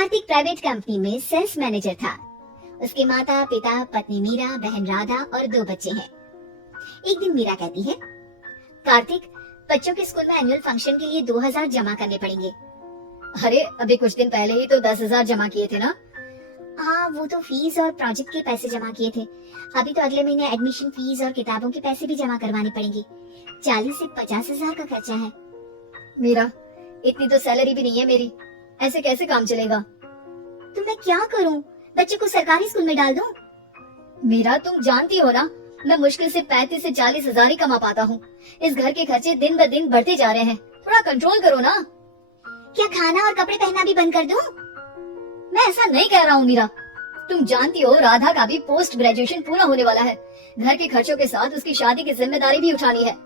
Kartik private company में sales manager था। उसके माता पिता, पत्नी मीरा, बहन राधा और 2 बच्चे हैं। एक दिन मीरा कहती है, कार्तिक, बच्चों के स्कूल में एनुअल फंक्शन के लिए 2000 जमा करने पड़ेंगे। अरे अभी कुछ दिन पहले ही तो 10,000 जमा किए थे ना। हाँ, वो तो फीस और प्रोजेक्ट के पैसे जमा किए थे। अभी तो अगले महीने एडमिशन फीस और किताबों के पैसे भी जमा करवाने पड़ेंगे। 40 से 50 हजार का खर्चा है। मीरा, इतनी तो सैलरी भी नहीं है मेरी, ऐसे कैसे काम चलेगा? तो मैं क्या करूं? बच्चे को सरकारी स्कूल में डाल दूं? मीरा, तुम जानती हो ना, मैं मुश्किल से 35 से 40 हजार ही कमा पाता हूँ। इस घर के खर्चे दिन ब दिन बढ़ते जा रहे हैं, थोड़ा कंट्रोल करो ना। क्या खाना और कपड़े पहनना भी बंद कर दूं? मैं ऐसा नहीं कह रहा हूँ मीरा। तुम जानती हो राधा का भी पोस्ट ग्रेजुएशन पूरा होने वाला है। घर के खर्चों के साथ उसकी शादी की जिम्मेदारी भी उठानी है।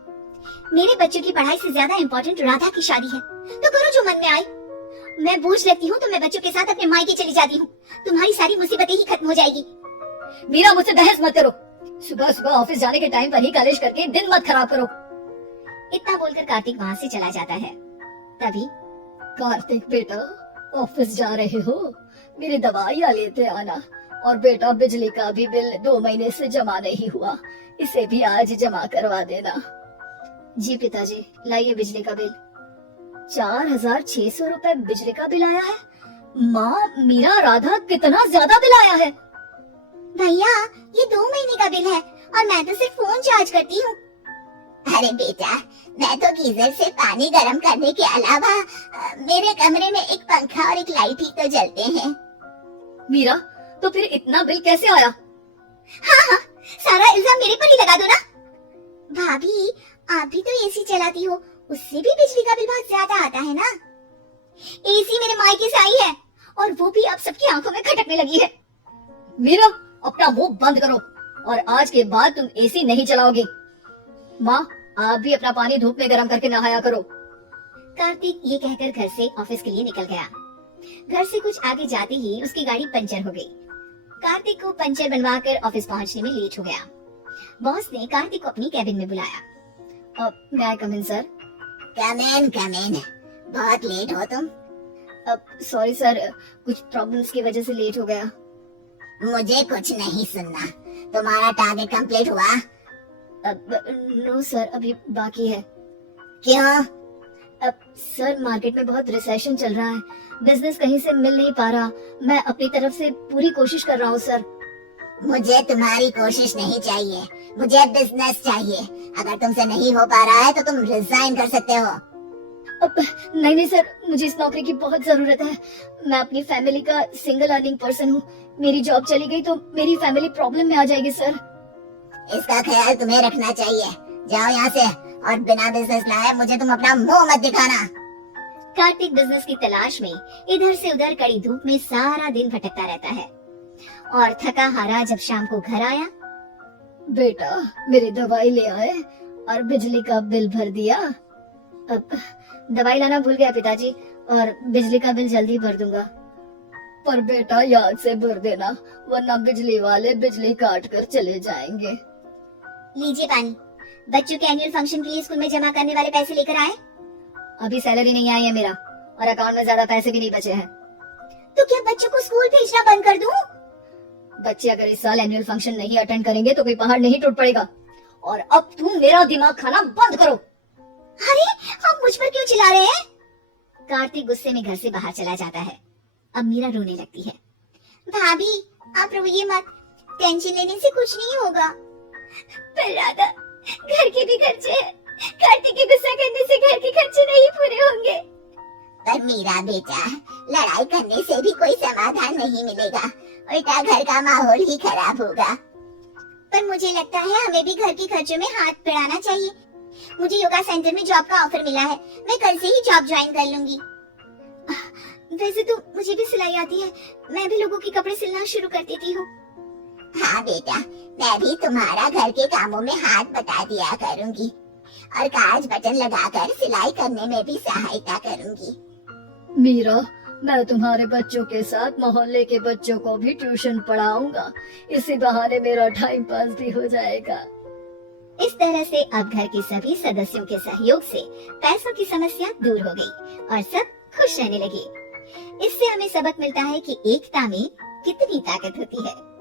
मेरे बच्चों की पढ़ाई से ज्यादा इम्पोर्टेंट राधा की शादी है, तो करो जो मन में आए। मैं बोझ लगती हूँ तो मैं बच्चों के साथ अपने मायके चली जाती हूँ। तुम्हारी सारी मुसीबतें ही खत्म हो जाएगी। मीरा, मुझसे बहस मत करो। सुबह सुबह ऑफिस जाने के टाइम पर ही कलेश करके दिन मत खराब करो। इतना बोलकर कार्तिक वहाँ से चला जाता है। तभी, कार्तिक बेटा, ऑफिस जा रहे हो? मेरी दवाइयाँ लेते आना। और बेटा, बिजली का भी बिल 2 महीने से जमा नहीं हुआ, इसे भी आज जमा करवा देना। जी पिताजी, लाइए बिजली का बिल। 4,600 रुपए बिजली का बिल आया है। माँ, मीरा, राधा, कितना ज्यादा बिल आया है। भैया, ये 2 महीने का बिल है और मैं तो सिर्फ फोन चार्ज करती हूँ। अरे बेटा, मैं तो गीजर से पानी गर्म करने के अलावा मेरे कमरे में एक पंखा और एक लाइट ही तो जलते हैं। मीरा, तो फिर इतना बिल कैसे आया? हाँ, सारा इल्जाम मेरे पर ही लगा दो ना। भाभी, आप भी तो एसी चलाती हो, उससे भी बिजली का बिल बहुत ज्यादा आता है ना। एसी मेरे मायके से आई है और वो भी अब सबकी आंखों में खटकने लगी है। मीरा, अपना मुंह बंद करो और आज के बाद तुम एसी नहीं चलाओगे। माँ, आप भी अपना पानी धूप में गर्म करके नहाया करो। कार्तिक ये कहकर घर से ऑफिस के लिए निकल गया। घर से कुछ आगे जाते ही उसकी गाड़ी पंचर हो गई। कार्तिक को पंचर बनवाकर ऑफिस पहुंचने में लेट हो गया। बॉस ने कार्तिक को अपनी कैबिन में बुलाया। may I come in, sir? कम इन। बहुत लेट हो तुम। सॉरी सर, कुछ प्रॉब्लम्स की वजह से लेट हो गया। मुझे कुछ नहीं सुनना। तुम्हारा टारगेट कंप्लीट हुआ? नो सर, अभी बाकी है। क्यों? सर, मार्केट में बहुत रिसेशन चल रहा है, बिजनेस कहीं से मिल नहीं पा रहा। मैं अपनी तरफ से पूरी कोशिश कर रहा हूँ सर। मुझे तुम्हारी कोशिश नहीं चाहिए, मुझे बिजनेस चाहिए। अगर तुमसे नहीं हो पा रहा है तो तुम रिजाइन कर सकते हो। नहीं सर, मुझे इस नौकरी की बहुत जरूरत है। मैं अपनी फैमिली का सिंगल अर्निंग पर्सन हूँ। मेरी जॉब चली गई तो मेरी फैमिली प्रॉब्लम में आ जाएगी सर। इसका ख्याल तुम्हें रखना चाहिए। जाओ यहाँ से और बिना बिजनेस लाए मुझे तुम अपना मुंह मत दिखाना। कार्तिक बिजनेस की तलाश में इधर से उधर कड़ी धूप में सारा दिन भटकता रहता है और थका हारा जब शाम को घर आया। बेटा, मेरी दवाई ले आए और बिजली का बिल भर दिया। अब दवाई लाना भूल गया पिताजी, और बिजली का बिल जल्दी भर दूंगा। पर बेटा, याद से भर देना, वरना बिजली वाले बिजली काट कर चले जाएंगे। लीजिए पानी। बच्चों के एनुअल फंक्शन के लिए स्कूल में जमा करने वाले पैसे लेकर आए? अभी सैलरी नहीं आई है मेरा, और अकाउंट में ज्यादा पैसे भी नहीं बचे हैं। तो क्या बच्चों को स्कूल भेजना बंद कर दूं? बच्चे अगर इस साल एनुअल फंक्शन नहीं अटेंड करेंगे तो कोई पहाड़ नहीं टूट पड़ेगा। और अब तुम मेरा दिमाग खाना बंद करो। अरे, आप मुझ पर क्यों चिल्ला रहे हैं? कार्तिक गुस्से में घर से बाहर चला जाता है। अब मीरा रोने लगती है। भाभी, आप रोइए मत, टेंशन लेने से कुछ नहीं होगा। पर राधा, घर के भी खर्चे हैं। कार्तिक के गुस्सा करने से घर के खर्चे नहीं पूरे होंगे। पर मीरा बेटा, लड़ाई करने से भी कोई समाधान नहीं मिलेगा, उल्टा घर का माहौल ही खराब होगा। पर मुझे लगता है हमें भी घर के खर्चों में हाथ बढ़ाना चाहिए। मुझे योगा सेंटर में जॉब का ऑफर मिला है, मैं कल से ही जॉब ज्वाइन कर लूंगी। वैसे तो मुझे भी सिलाई आती है, मैं भी लोगों के कपड़े सिलना शुरू कर देती हूँ। हाँ बेटा, मैं भी तुम्हारा घर के कामों में हाथ बटा दिया करूँगी और काज बटन लगाकर सिलाई करने में भी सहायता करूँगी। मीरा, मैं तुम्हारे बच्चों के साथ मोहल्ले के बच्चों को भी ट्यूशन पढ़ाऊंगा। इसी बहाने मेरा टाइम पास भी हो जाएगा। इस तरह से अब घर के सभी सदस्यों के सहयोग से पैसों की समस्या दूर हो गई और सब खुश रहने लगे। इससे हमें सबक मिलता है कि एकता में कितनी ताकत होती है।